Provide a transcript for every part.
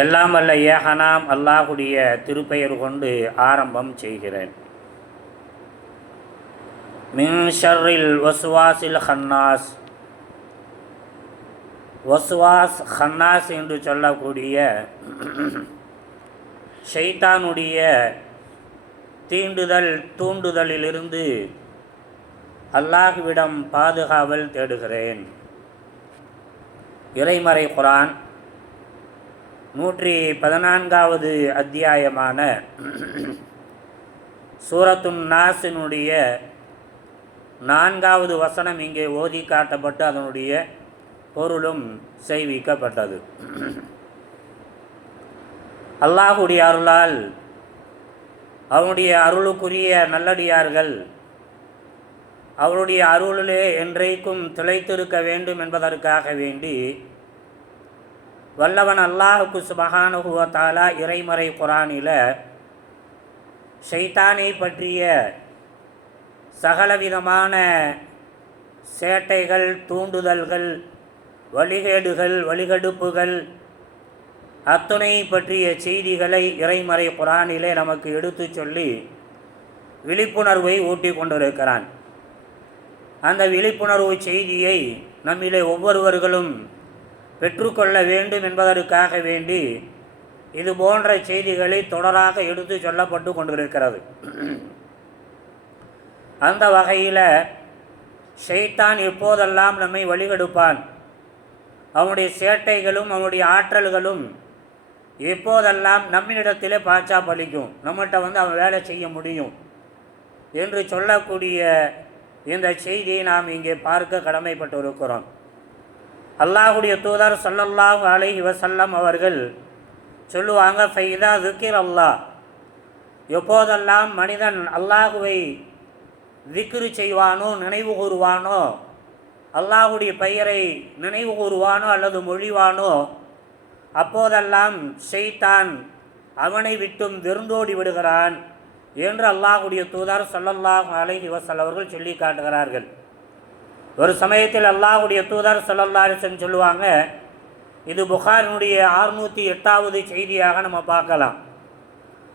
எல்லாம் வல்ல ஏகனாம் அல்லாஹுடைய திருப்பெயர் கொண்டு ஆரம்பம் செய்கிறேன். மின் ஷர்ரில் வஸ்வாஸில் ஹன்னாஸ். வஸ்வாஸ் ஹன்னாஸ் என்று சொல்லக்கூடிய ஷைத்தானுடைய தூண்டுதலிலிருந்து அல்லாஹுவிடம் பாதுகாவல் தேடுகிறேன். இறைமறை குர்ஆன் 114வது அத்தியாயமான சூரத்துன் நாஸினுடைய 4வது வசனம் இங்கே ஓதி காட்டப்பட்டு அதனுடைய பொருளும் செய்விக்கப்பட்டது. அல்லாஹுடைய அருளால் அவனுடைய அருளுக்குரிய நல்லடியார்கள் அவருடைய அருளிலே என்றைக்கும் திளைத்திருக்க வேண்டும் என்பதற்காக வேண்டி வல்லவன் அல்லாஹுக்கு சுப்ஹானஹு வ தஆலா இறைமறை குர்ஆனில் ஷைத்தானை பற்றிய சகலவிதமான சேட்டைகள், தூண்டுதல்கள், வழிகேடுகள், வழிகெடுப்புகள் அத்துணை பற்றிய செய்திகளை இறைமறை குர்ஆனிலே நமக்கு எடுத்து சொல்லி விழிப்புணர்வை ஊட்டி கொண்டிருக்கிறான். அந்த விழிப்புணர்வு செய்தியை நம்மிலே ஒவ்வொருவர்களும் பெற்றுக்கொள்ள வேண்டும் என்பதற்காக வேண்டி இது போன்ற செய்திகளை தொடராக எடுத்து சொல்லப்பட்டு கொண்டிருக்கிறது. அந்த வகையில் ஷைத்தான் எப்போதெல்லாம் நம்மை வழிகெடுப்பான், அவனுடைய சேட்டைகளும் அவனுடைய ஆற்றல்களும் எப்போதெல்லாம் நம்மிடத்திலே பாய்ச்சா பலிக்கும், நம்மகிட்ட அவன் வேலை செய்ய முடியும் என்று சொல்லக்கூடிய இந்த செய்தியை நாம் இங்கே பார்க்க கடமைப்பட்டு இருக்கிறோம். அல்லாஹுடைய தூதர் ஸல்லல்லாஹு அலைஹி வஸல்லம் அவர்கள் சொல்லுவாங்க, ஃபைதா ذிக்ர் அல்லாஹ், எப்போதெல்லாம் மனிதன் அல்லாஹுவை திக்ரு செய்வானோ, நினைவு கூறுவானோ, அல்லாஹுடைய பெயரை நினைவு கூறுவானோ அல்லது மொழிவானோ, அப்போதெல்லாம் ஷைத்தான் அவனை விட்டும் விருந்தோடி விடுகிறான் என்று அல்லாஹுடைய தூதர் ஸல்லல்லாஹு அலைஹி வஸல்லம் அவர்கள் சொல்லி காட்டுகிறார்கள். ஒரு சமயத்தில் அல்லாஹுடைய தூதர் ஸல்லல்லாஹு அலைஹி வஸல்லம் சொல்லுவாங்க, இது புகாரினுடைய 608வது செய்தியாக நம்ம பார்க்கலாம்.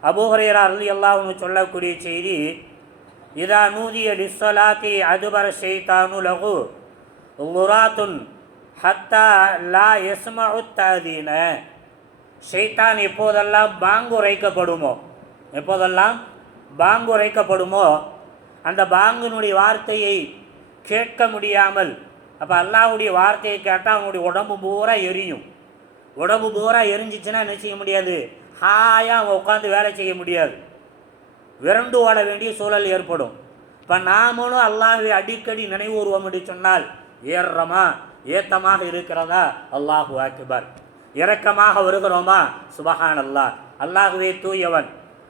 அபூ ஹுரைரா ரலியல்லாஹு அன்ஹு சொல்லக்கூடிய செய்தி, இதா நூதிய லிஸ்ஸலாத்தி அதுபர ஷைத்தானு லஹு லுராத்துன் ஹத்தா லா யஸ்மஉ தஅதீன. ஷைத்தான் எப்போதெல்லாம் பாங்கு உரைக்கப்படுமோ அந்த பாங்கினுடைய வார்த்தையை கேட்க முடியாமல், அப்போ அல்லாஹ்வுடைய வார்த்தையை கேட்டால் அவனுடைய உடம்பு பூரா எரியும். உடம்பு பூரா எரிஞ்சிச்சுன்னா என்ன செய்ய முடியாது, ஹாயாக அவங்க உட்காந்து வேலை செய்ய முடியாது, விரண்டு ஓட வேண்டிய சூழல் ஏற்படும். இப்போ நாமளும் அல்லாஹ்வை அடிக்கடி நினைவுறுவோம் என்று சொன்னால் ஏத்தமாக இருக்கிறதா, அல்லாஹு அக்பர், இரக்கமாக வருகிறோமா, சுபஹான் அல்லாஹ், அல்லாஹுவே தூயவன்,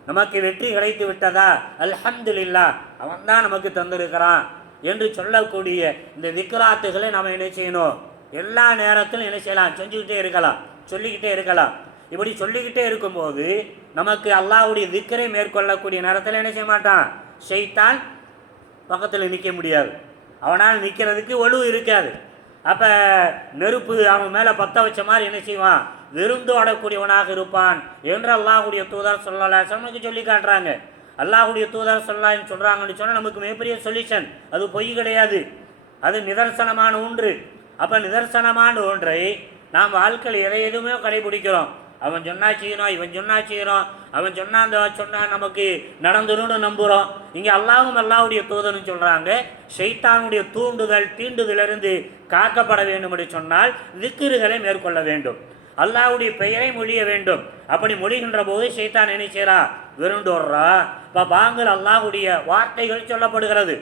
நமக்கு வெற்றி கிடைத்து விட்டதா, அல்ஹம்துலில்லாஹ், அவன் தான் நமக்கு தந்திருக்கிறான் என்று சொல்லக்கூடிய இந்த திக்ராத்துகளை நாம் என்ன செய்யணும், எல்லா நேரத்திலும் என்ன செய்யலாம், செஞ்சுக்கிட்டே இருக்கலாம், சொல்லிக்கிட்டே இருக்கலாம். இப்படி சொல்லிக்கிட்டே இருக்கும்போது நமக்கு அல்லாஹ்வுடைய திக்ரை மேற்கொள்ளக்கூடிய நேரத்தில் என்ன செய்ய மாட்டான், ஷைத்தான் பக்கத்தில் நிற்க முடியாது, அவனால் நிற்கிறதுக்கு வலு இருக்காது. அப்போ நெருப்பு அவன் மேலே பற்ற வச்ச மாதிரி என்ன செய்வான், விருந்து ஆடக்கூடியவனாக இருப்பான் என்று அல்லாஹுடைய தூதர் ஸல்லல்லாஹு அலைஹி வஸல்லம் சொல்லி காட்டுறாங்க. அல்லாஹுடைய தூதர் ஸல்லல்லாஹு அலைஹி வஸல்லம் சொல்கிறாங்கன்னு சொன்னால் நமக்கு மிகப்பெரிய சொல்யூஷன், அது பொய் கிடையாது, அது நிதர்சனமான ஒன்று. அப்போ நிதர்சனமான ஒன்றை நாம் வாழ்க்கையில் எதுவுமே கடைபிடிக்கிறோம். அவன் சொன்னா செய்யணும், இவன் சொன்னா செய்யறோம், அவன் சொன்னா நமக்கு நடந்துருன்னு நம்புகிறோம். இங்கே அல்லாஹுடைய தூதர்னு சொல்கிறாங்க, ஷைத்தானுடைய தீண்டுதலிருந்து காக்கப்பட வேண்டும் என்று சொன்னால் திக்ருகளை மேற்கொள்ள வேண்டும், அல்லாஹ்வுடைய பெயரை மொழிய வேண்டும். அப்படி மொழிகின்ற போது ஷைத்தான் என்ன செய்கிறா, விருண்டோடுறா. இப்போ பாங்கில் அல்லாஹ்வுடைய வார்த்தைகள் சொல்லப்படுகிறது,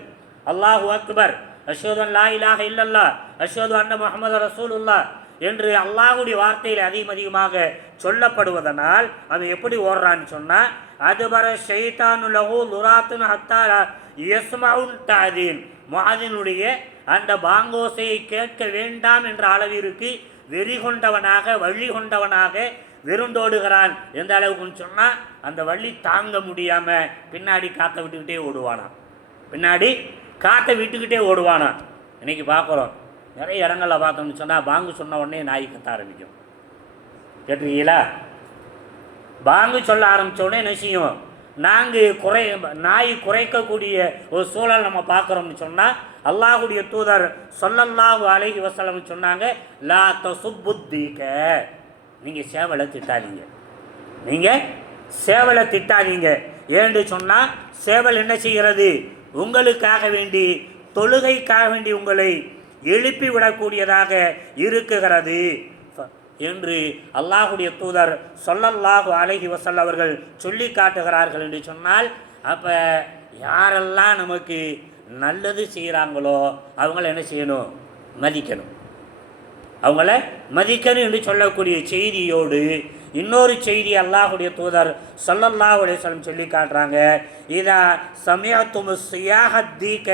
அல்லாஹு அக்பர், அஷ்ஹது அன் லா இலாஹ இல்லல்லாஹ், அஷ்ஹது அன்ன முஹம்மது ரசூலுல்லாஹ் என்று அல்லாஹ்வுடைய வார்த்தையில் அதிகமாக சொல்லப்படுவதனால் அவன் எப்படி ஓடுறான்னு சொன்னால், அதுபர ஷைத்தானு லஹு லுராத்துன் ஹத்தா யஸ்மஉ தஅதீன், முஅதினுடைய அந்த பாங்கோசையை கேட்க வேண்டாம் என்ற அளவிற்கு வெறி கொண்டவனாக, வழி கொண்டவனாக விருந்தோடுகிறான். எந்த அளவுக்குன்னு சொன்னால், அந்த வழி தாங்க முடியாமல் பின்னாடி காற்றை விட்டுக்கிட்டே ஓடுவானா. இன்றைக்கி பார்க்குறோம், நிறைய இடங்களில் பார்த்தோம்னு சொன்னால் பாங்கு சொன்ன உடனே நாய் கத்த ஆரம்பிக்கும். கேட்டிருக்கீங்களா? பாங்கு சொல்ல ஆரம்பித்தோடனே என்ன செய்யும்? நாய் குறைக்கக்கூடிய ஒரு சூழல் நம்ம பார்க்குறோம்னு சொன்னால், அல்லாஹுடைய தூதர் ஸல்லல்லாஹு அலைஹி வஸல்லம் சொன்னாங்க, லா தசுப்புத்தீக, நீங்கள் சேவலை திட்டாதீங்க, நீங்கள் சேவலை திட்டாதீங்க. ஏன்னு சொன்னால், சேவல் என்ன செய்கிறது? உங்களுக்காக வேண்டி, தொழுகைக்காக வேண்டி உங்களை எழுப்பி விடக்கூடியதாக இருக்குகிறது என்று அல்லாஹுடைய தூதர் ஸல்லல்லாஹு அலைஹி வஸல்லம் அவர்கள் சொல்லி காட்டுகிறார்கள் என்று சொன்னால், அப்போ யாரெல்லாம் நமக்கு நல்லது செய்கிறாங்களோ அவங்கள என்ன செய்யணும்? மதிக்கணும். அவங்கள மதிக்கணும் என்று சொல்லக்கூடிய செய்தியோடு இன்னொரு செய்தி அல்லாஹுடைய தூதர் ஸல்லல்லாஹு அலைஹி வஸல்லம் சொல்லி காட்டுறாங்க, இதா சமிஅத்துமு ஸியாஹத்தீக,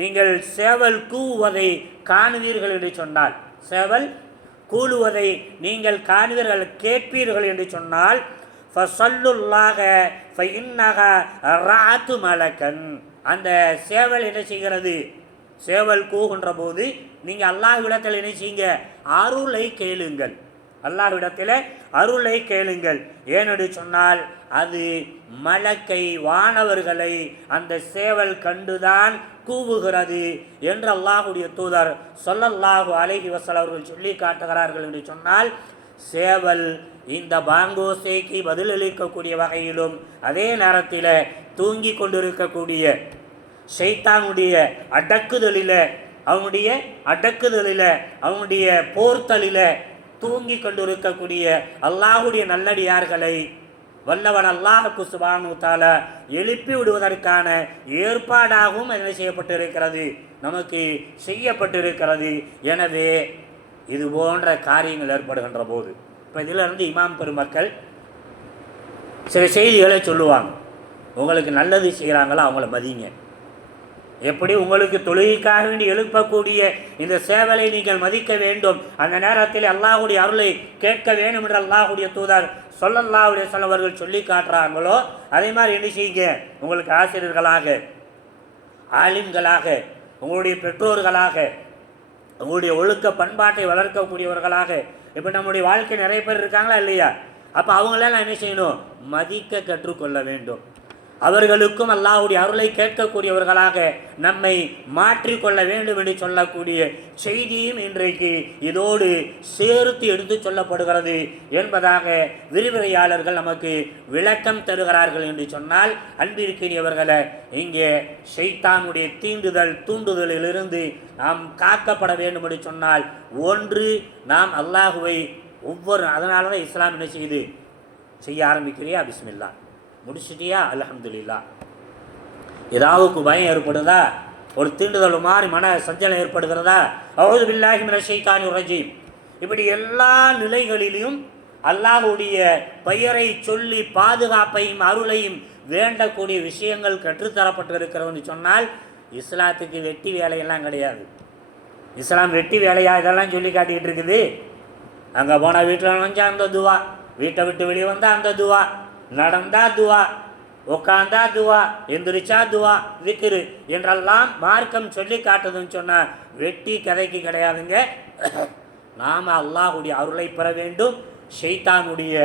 நீங்கள் சேவல் கூவுவதை காணுவீர்கள் என்று சொன்னால், சேவல் கூழுவதை நீங்கள் காணுவீர்கள், கேட்பீர்கள் என்று சொன்னால், ஃபஸல்லுல்லாஹ ஃபஇன்னஹ ரஅத்து மலக்கன், அந்த சேவல் என்ன செய்கிறது? சேவல் கூகின்ற போது நீங்கள் அல்லாஹ்விடத்தில் என்ன செய்யுங்க? அருளை கேளுங்கள், அல்லாஹ்விடத்தில் அருளை கேளுங்கள். ஏனென்று சொன்னால், அது மலக்கை, வானவர்களை அந்த சேவல் கண்டுதான் கூவுகிறது என்று அல்லாஹுடைய தூதர் ஸல்லல்லாஹு அலைஹி வஸல்லம் அவர்கள் சொல்லி காட்டுகிறார்கள் என்று சொன்னால், சேவல் இந்த பாங்கோசைக்கு பதிலளிக்கக்கூடிய வகையிலும், அதே நேரத்தில் தூங்கி கொண்டிருக்கக்கூடிய ஷைத்தானுடைய அடக்குதலில், அவனுடைய போர்த்தலில் தூங்கி கொண்டிருக்கக்கூடிய அல்லாஹுடைய நல்லடியார்களை வல்லவன் அல்லாஹ்வுக்கு சுப்ஹானஹு வ தஆலா எழுப்பி விடுவதற்கான ஏற்பாடாகவும் என்ன செய்யப்பட்டிருக்கிறது? நமக்கு செய்யப்பட்டிருக்கிறது. எனவே இது போன்ற காரியங்கள் ஏற்படுகின்ற போது, இப்போ இதிலிருந்து இமாம் பெருமக்கள் சில செய்திகளை சொல்லுவாங்க. உங்களுக்கு நல்லது செய்கிறாங்களோ அவங்கள மதிங்க. எப்படி உங்களுக்கு தொழுகைக்காக வேண்டி எழுப்பக்கூடிய இந்த சேவலை நீங்கள் மதிக்க வேண்டும், அந்த நேரத்தில் அல்லாஹுடைய அருளை கேட்க வேண்டும் என்று அல்லாஹுடைய தூதர் ஸல்லல்லாஹு அலைஹி வஸல்லம் அவர்கள் சொல்லி காட்டுறாங்களோ, அதே மாதிரி என்ன செய்யுங்க? உங்களுக்கு ஆசிரியர்களாக, ஆலிம்களாக, உங்களுடைய பெற்றோர்களாக, உங்களுடைய ஒழுக்க பண்பாட்டை வளர்க்கக்கூடியவர்களாக, இப்போ நம்முடைய வாழ்க்கை நிறைய பேர் இருக்காங்களா இல்லையா? அப்போ அவங்களெல்லாம் என்ன செய்யணும்? மதிக்க கற்றுக்கொள்ள வேண்டும். அவர்களுக்கும் அல்லாஹ்வுடைய அருளை கேட்கக்கூடியவர்களாக நம்மை மாற்றிக்கொள்ள வேண்டும் என்று சொல்லக்கூடிய செய்தியும் இன்றைக்கு இதோடு சேர்த்து எடுத்து சொல்லப்படுகிறது என்பதாக விரிவுரையாளர்கள் நமக்கு விளக்கம் தருகிறார்கள் என்று சொன்னால், அன்பிற்குரியவர்களை, இங்கே ஷைத்தானுடைய தூண்டுதலிலிருந்து நாம் காக்கப்பட வேண்டும் என்று சொன்னால், ஒன்று, நாம் அல்லாஹுவை அதனால தான் இஸ்லாம் என்ன செய்ய ஆரம்பிக்கிறியா? பிஸ்மில்லா, முடிச்சிட்டியா? அல்ஹம்துலில்லாஹ். ஏதாவது பயம் ஏற்படுதா? ஒரு தீண்டுதல் மாதிரி மன சஞ்சலம் ஏற்படுகிறதா? அஊது பில்லாஹி மினஷ் ஷைத்தானிர் ரஜீம். இப்படி எல்லா நிலைகளிலும் அல்லாஹ்வுடைய பெயரை சொல்லி பாதுகாப்பையும் அருளையும் வேண்டக்கூடிய விஷயங்கள் கற்றுத்தரப்பட்டிருக்கிறதுன்னு சொன்னால், இஸ்லாத்துக்கு வெட்டி வேலையெல்லாம் கிடையாது. இஸ்லாம் வெட்டி வேலையா இதெல்லாம் சொல்லி காட்டிக்கிட்டு இருக்குது? அங்கே போனால் வீட்டில் நுழைஞ்சா அந்த துவா, வீட்டை விட்டு வெளியே வந்தால் அந்த துவா, நடந்தா துவா, உட்காந்தா துவா, எந்திரிச்சா துவா, விக்கிரு என்றெல்லாம் மார்க்கம் சொல்லி காட்டுதுன்னு சொன்னால் வெட்டி கதைக்கு கிடையாதுங்க. நாம் அல்லாஹுடைய அருளை பெற வேண்டும். ஷைத்தானுடைய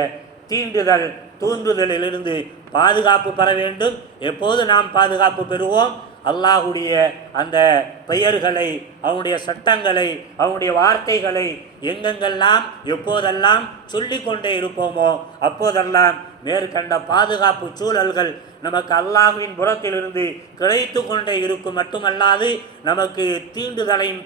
தூண்டுதலிலிருந்து பாதுகாப்பு பெற வேண்டும். எப்போது நாம் பாதுகாப்பு பெறுவோம்? அல்லாஹுடைய அந்த பெயர்களை, அவனுடைய சட்டங்களை, அவனுடைய வார்த்தைகளை எங்கெங்கெல்லாம் எப்போதெல்லாம் சொல்லிக்கொண்டே இருப்போமோ அப்போதெல்லாம் மேற்கண்ட பாதுகாப்பு சூழல்கள் நமக்கு அல்லாஹ்வின் புறத்திலிருந்து கிடைத்து கொண்டே இருக்கும். மட்டுமல்லாது நமக்கு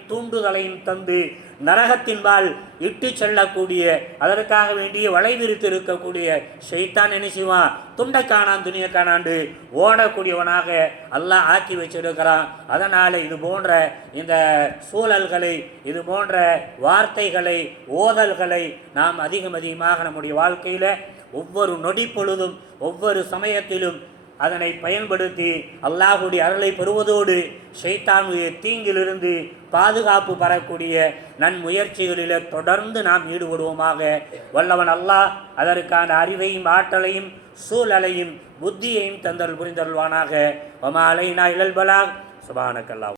தூண்டுதலையும் தந்து நரகத்தின்பால் இட்டு செல்லக்கூடிய, அதற்காக வேண்டிய வளைவிரித்து இருக்கக்கூடிய ஷைத்தான் என்ன செய்வான்? துண்டை காணான் துணியை காணாண்டு ஓடக்கூடியவனாக அல்லாஹ் ஆக்கி வச்சிருக்கிறான். அதனால் இது போன்ற இந்த சூழல்களை, இது போன்ற வார்த்தைகளை, ஓதல்களை நாம் அதிகமாக நம்முடைய வாழ்க்கையில் ஒவ்வொரு நொடி பொழுதும், ஒவ்வொரு சமயத்திலும் அதனை பயன்படுத்தி அல்லாஹுடைய அருளை பெறுவதோடு ஷைத்தானுடைய தீங்கிலிருந்து பாதுகாப்பு பெறக்கூடிய நன்முயற்சிகளில் தொடர்ந்து நாம் ஈடுபடுவோமாக. வல்லவன் அல்லாஹ் அதற்கான அறிவையும் ஆற்றலையும் சூழலையும் புத்தியையும் தந்தல் புரிந்தருள்வானாக. வமா அலைனா இலல் பலாக். சுப்ஹானக்கல்லாஹ்.